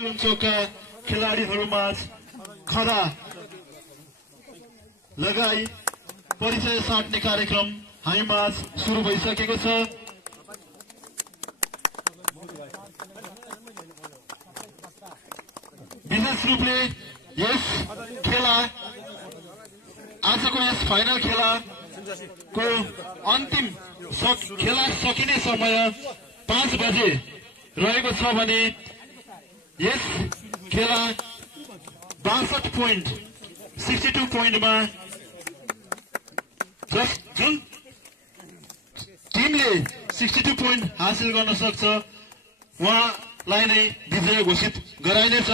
का खेलाडीहरूमाझ खडा लगाई परिचय साट्ने कार्यक्रम हामीमाझ सुरु भइसकेको छ। विशेष रूपले यस खेला आजको यस फाइनल खेलाको अन्तिम खेला सकिने समय 5 बजे रहेको छ भने यस खेला 62 पोइन्ट 62 पोइन्टमा जुन टिमले 62 पोइन्ट हासिल गर्न सक्छ उहाँलाई नै विजय घोषित गराइनेछ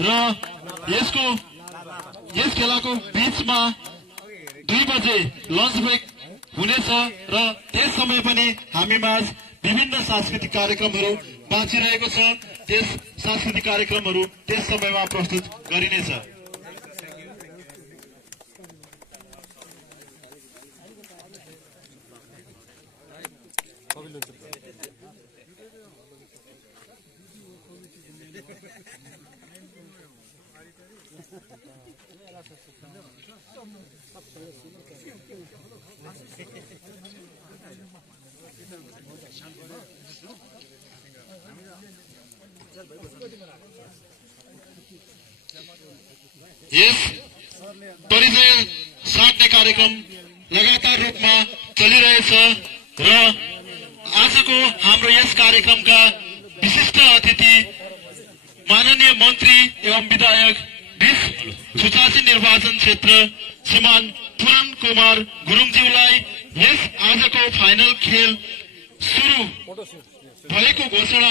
र यस खेलाको बीचमा 2 बजे लन्च ब्रेक हुनेछ र त्यस समय पनि हामीमाझ विभिन्न सांस्कृतिक कार्यक्रमहरू बाँचिरहेको छ। त्यस सांस्कृतिक कार्यक्रमहरू त्यस समयमा प्रस्तुत गरिनेछ। यस परिचय साट्ने कार्यक्रम लगातार रूपमा चलिरहेछ र आजको हाम्रो यस कार्यक्रमका विशिष्ट अतिथि माननीय मन्त्री एवं विधायक 2086 निर्वाचन क्षेत्र श्रीमान पूरण कुमार गुरुङज्यूलाई यस आजको फाइनल खेल सुरु भएको घोषणा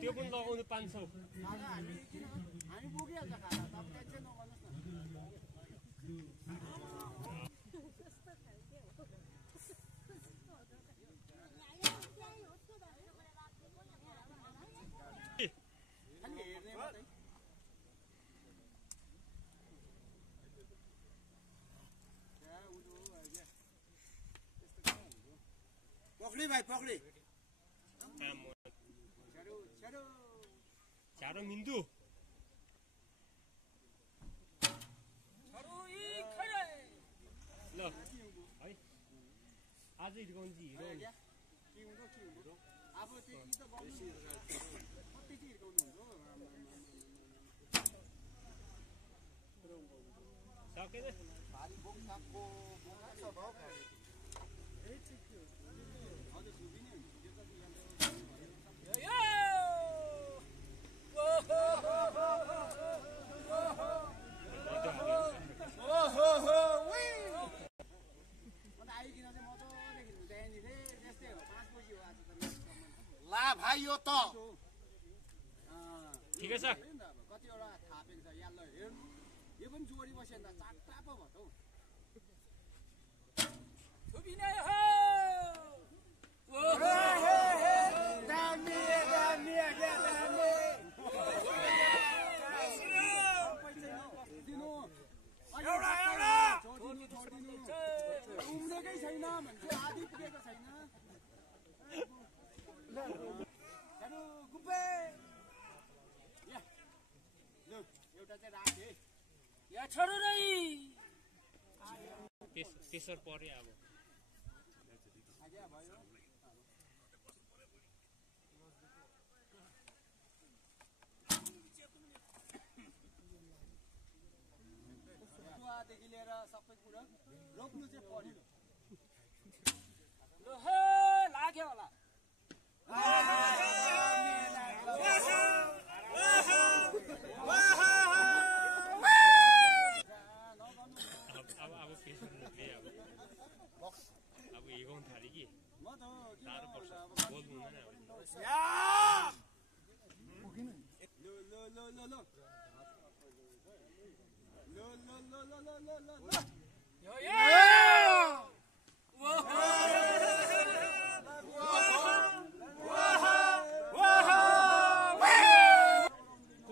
त्यो पनि लगाउनु 500 पकड़ी भाई पकड़ी चारो मिन्दु ल है आज हिर्काउनु जी हिरो के हुँदो अब त्यति त बन्नु कति चाहिँ हिर्काउनु हुन्छ सकेन भारी बोक सापको बोका छ भाउ ए ठीक थियो हजुर सुबिने ला भाइ यो त ठिकै छ कतिवटा थापेको छ याल्लो हेर्नु यो पनि जोडी बस्यो नि त चारवटा पो भयो त हौ थुबिने हो उम्रेकै छैन भन्छ आधी पुगेको छैन एउटा चाहिँ राखे या छोडो नै तेस्रो परे अब देखि लिएर सबै कुरा रोक्नु चाहिँ पर्यो ल हे लाग्यो होला अब पेसनले अब हिगाउनु थाल्यो कि म त साह्रो पर्छ बोल्नु हुँदैन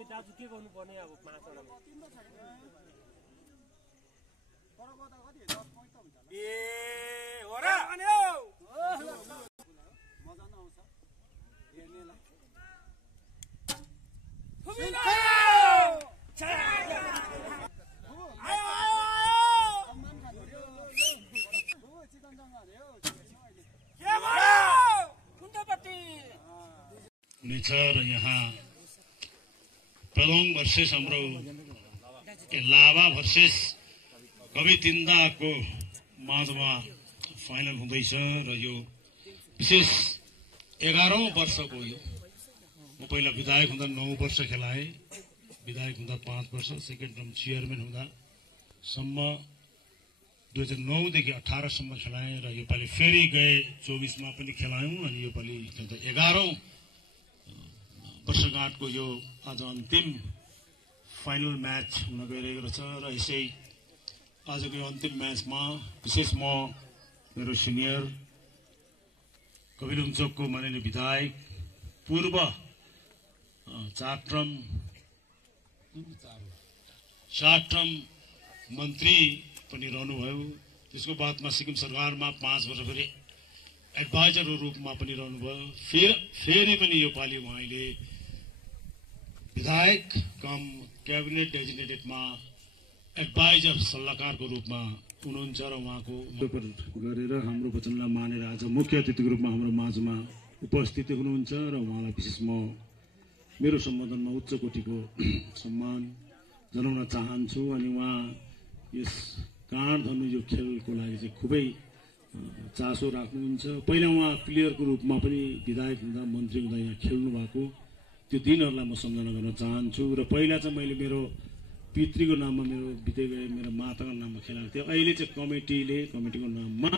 दाजु के गर्नु पर्ने अब 5 वटा ए हो र अनि मजा नआउँछ हेर्नेलाई हुनेछ र यहाँ प्रदोङ भर्सेस हाम्रो लाभा भर्सेस कवि तिन्दाको माझमा फाइनल हुँदैछ र यो विशेष 11औं वर्षको यो म पहिला विधायक हुँदा 9 वर्ष खेलाएँ विधायक हुँदा 5 वर्ष सेकेन्ड टर्म चेयरम्यान हुँदा सम्म 2009 देखि 18 सम्म खेलाएँ र योपालि फेरि गए 24 मा पनि खेलायौं अनि योपालि 11औं वर्षगाँठको यो आज अन्तिम फाइनल म्याच हुन गइरहेको रहेछ र यसै आजको यो अन्तिम म्याचमा विशेष म मेरो सिनियर कविलुङचोकको माननीय विधायक पूर्व 4 टर्म मन्त्री पनि रहनुभयो त्यसको बादमा सिक्किम सरकारमा 5 वर्ष फेरि एडभाइजरको रूपमा पनि रहनुभयो फेरि पनि यो पालि उहाँले विधायक कम क्याबिनेट डेजिग्नेटेडमा एडभाइजर सल्लाहकारको रूपमा हुनुहुन्छ र उहाँको गरेर हाम्रो वचनलाई मानेर आज मुख्य अतिथिको रूपमा हाम्रो माझमा उपस्थित हुनुहुन्छ र उहाँलाई विशेष म मेरो सम्बोधनमा उच्च कोटिको सम्मान जनाउन चाहन्छु अनि उहाँ यस काँड धनु यो खेलको लागि चाहिँ खुबै चासो राख्नुहुन्छ पहिला उहाँ प्लेयरको रूपमा पनि विधायक हुँदा मन्त्री हुँदा यहाँ खेल्नु भएको त्यो दिनहरूलाई म सम्झना गर्न चाहन्छु र पहिला चाहिँ मैले मेरो पितृको नाममा मेरो बिते गए मेरो माताको नाममा खेलाएको थिएँ अहिले चाहिँ कमिटीको नाममा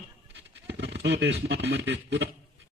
यसमा मैले पुरा